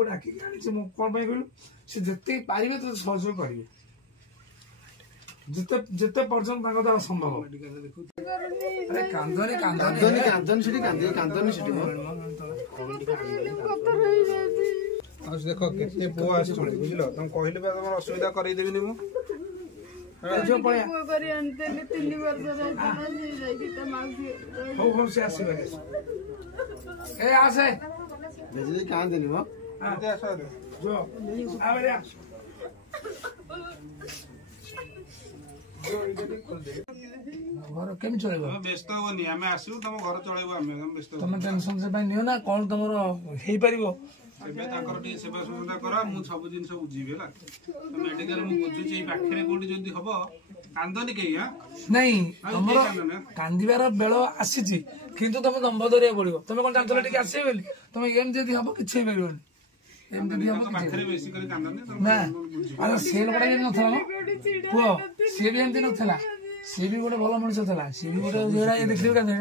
पुआ डाकिक आनी कौन कहलु से जिते पारे तो सहयोग करेंगे जिते जिते पर्यटन द्वारा संभव कांदनी कांदनी कांदनी सिटी कांदनी सिटी देख केते पुआ आस बुझल तुम कहले तुम असुविधा करदेवी मु से आसवे आसे कांदनी मो जो घर केम चलेबो व्यस्त होनी आमे आसु तुम घर चलेबो आमे व्यस्त तुम टेंशन से नियो ना कौन तुमर हेई परिबो सेबे ताकर टी सेवा सुविधा करा मु सब जिंस बुझीबे ला मेडिकल मु बुझु छी पाखरे कोडी जदी हबो कांदनी केई हां नहीं तुमर कांदिबार बेलो आसीची किंतु तुम दंभ धरिया पड़िबो तुम कोन जानतले टिके आसे बेली तुम एम जदी हबो किछ परिबोनी एम जदी हबो पाखरे बेसी करी कांदनी ना अरे सेल बडा जे नथला पुओ से भी एमती नथला से भी गोटे भल मनुष्य था सी भी गोटे देखिए